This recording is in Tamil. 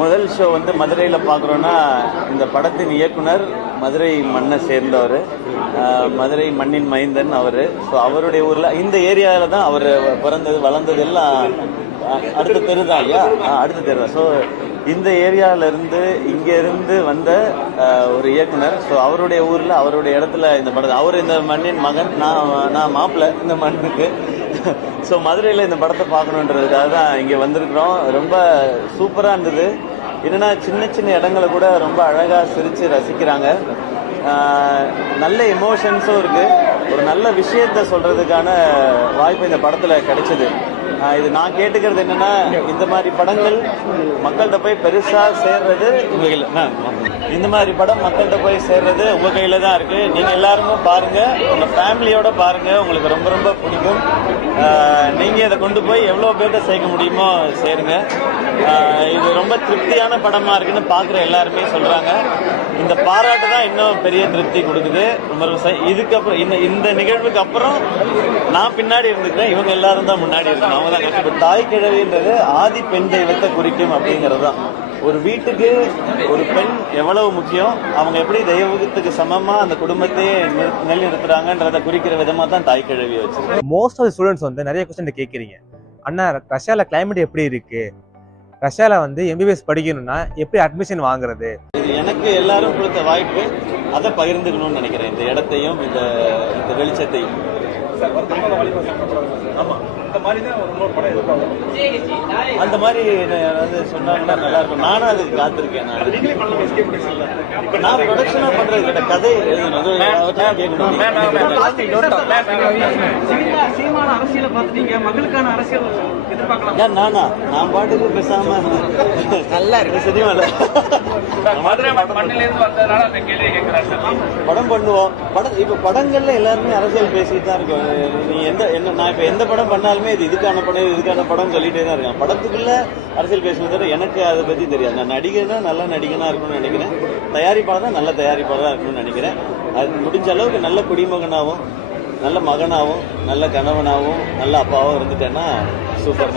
முதல் ஷோ வந்து மதுரையில் பார்க்குறோன்னா இந்த படத்தின் இயக்குனர் மதுரை மண்ணை சேர்ந்தவர், மதுரை மண்ணின் மைந்தன் அவர். ஸோ அவருடைய ஊரில் இந்த ஏரியாவில் தான் அவர் பிறந்தது வளர்ந்தது எல்லாம் அடுத்த தெரு தான் இல்லையா, அடுத்த தெரு தான். ஸோ இந்த ஏரியாவிலேருந்து இங்கேருந்து வந்த ஒரு இயக்குனர். ஸோ அவருடைய ஊரில் அவருடைய இடத்துல இந்த படத்தை அவர் இந்த மண்ணின் மகன், நான் மாப்பிள்ளை இந்த மண்ணுக்கு. ஸோ மதுரையில் இந்த படத்தை பார்க்கணுன்றதுக்காக தான் இங்கே வந்திருக்கிறோம். ரொம்ப சூப்பராக இருந்தது. என்னென்னா சின்ன சின்ன இடங்களை கூட ரொம்ப அழகாக சிரித்து ரசிக்கிறாங்க. நல்ல எமோஷன்ஸும் இருக்குது. ஒரு நல்ல விஷயத்தை சொல்கிறதுக்கான வாய்ப்பு இந்த படத்தில் கிடைச்சிது. இது நான் கேட்டுக்கிறது என்னன்னா, இந்த மாதிரி படங்கள் மக்கள்கிட்ட போய் பெருசாக சேர்றது உங்கள் கையில், இந்த மாதிரி படம் மக்கள்கிட்ட போய் சேர்றது உங்கள் கையில் தான் இருக்குது. நீங்கள் எல்லாருமே பாருங்கள், உங்கள் ஃபேமிலியோட பாருங்கள், உங்களுக்கு ரொம்ப ரொம்ப பிடிக்கும். நீங்கள் இதை கொண்டு போய் எவ்வளோ பேர்கிட்ட சேர்க்க முடியுமோ சேருங்க. இது ரொம்ப திருப்தியான படமாக இருக்குன்னு பார்க்குற எல்லாருமே சொல்கிறாங்க. இந்த பாராட்டு தான் இன்னும் பெரிய திருப்தி கொடுக்குது. ரொம்ப இதுக்கப்புறம் இந்த நிகழ்வுக்கு அப்புறம் நான் பின்னாடி இருந்துக்கிறேன், இவங்க எல்லாரும் தான் முன்னாடி இருக்கணும். அவங்க தான் தாய் கிழவின்றது ஆதி பெண் தெய்வத்தை குறிக்கும் அப்படிங்கிறது தான். ஒரு வீட்டுக்கு ஒரு பெண் எவ்வளவு முக்கியம், அவங்க எப்படி தெய்வத்துக்கு சமமா அந்த குடும்பத்தையே நிலைநிறுத்துறாங்கன்றதை குறிக்கிற விதமா தான் தாய் கிழவி வச்சு. மோஸ்ட் ஆஃப் ஸ்டூடெண்ட்ஸ் வந்து நிறைய கொஸ்டின் கேட்குறீங்க. அண்ணா ரஷ்யாவில் கிளைமேட் எப்படி இருக்கு, ரஷ்யாவில் வந்து எம்பிபிஎஸ் படிக்கணும்னா எப்படி அட்மிஷன் வாங்குறது? இது எனக்கு எல்லாரும் கொடுத்த வாய்ப்பு, அதை பகிர்ந்துக்கணும்னு நினைக்கிறேன். இந்த இடத்தையும் இந்த வெளிச்சத்தையும். அந்த மாதிரி யாராவது சொன்னாங்கன்னா நல்லா இருக்கும். நானும் அதுக்கு காத்திருக்கேன். நான் ப்ரொடக்ஷனா பண்றது கிட்ட கதை எழுதணும். நானா நான் பாட்டுக்கு பேசாம நல்லா இருக்கு சினிமால படம் பண்ணுவோம். இப்ப படங்கள்ல எல்லாருமே அரசியல் பேசிட்டு தான் இருக்கோம். நீ நான் இப்ப எந்த படம் பண்ணாலுமே இது இதுக்கான படம் சொல்லிட்டே தான் இருக்கேன். படத்துக்குள்ள அரசியல் பேசுவதை எனக்கு அதை பத்தி தெரியாது. நான் நடிகனா நல்ல நடிகனா இருக்கணும்னு நினைக்கிறேன். தயாரிப்பாளர் தான் நல்ல தயாரிப்பாளராக இருக்கணும்னு நினைக்கிறேன். அது முடிஞ்ச அளவுக்கு நல்ல குடிமகனாகவும் நல்ல மகனாகவும் நல்ல கணவனாகவும் நல்ல அப்பாவும் இருந்துட்டேன்னா சூப்பர்.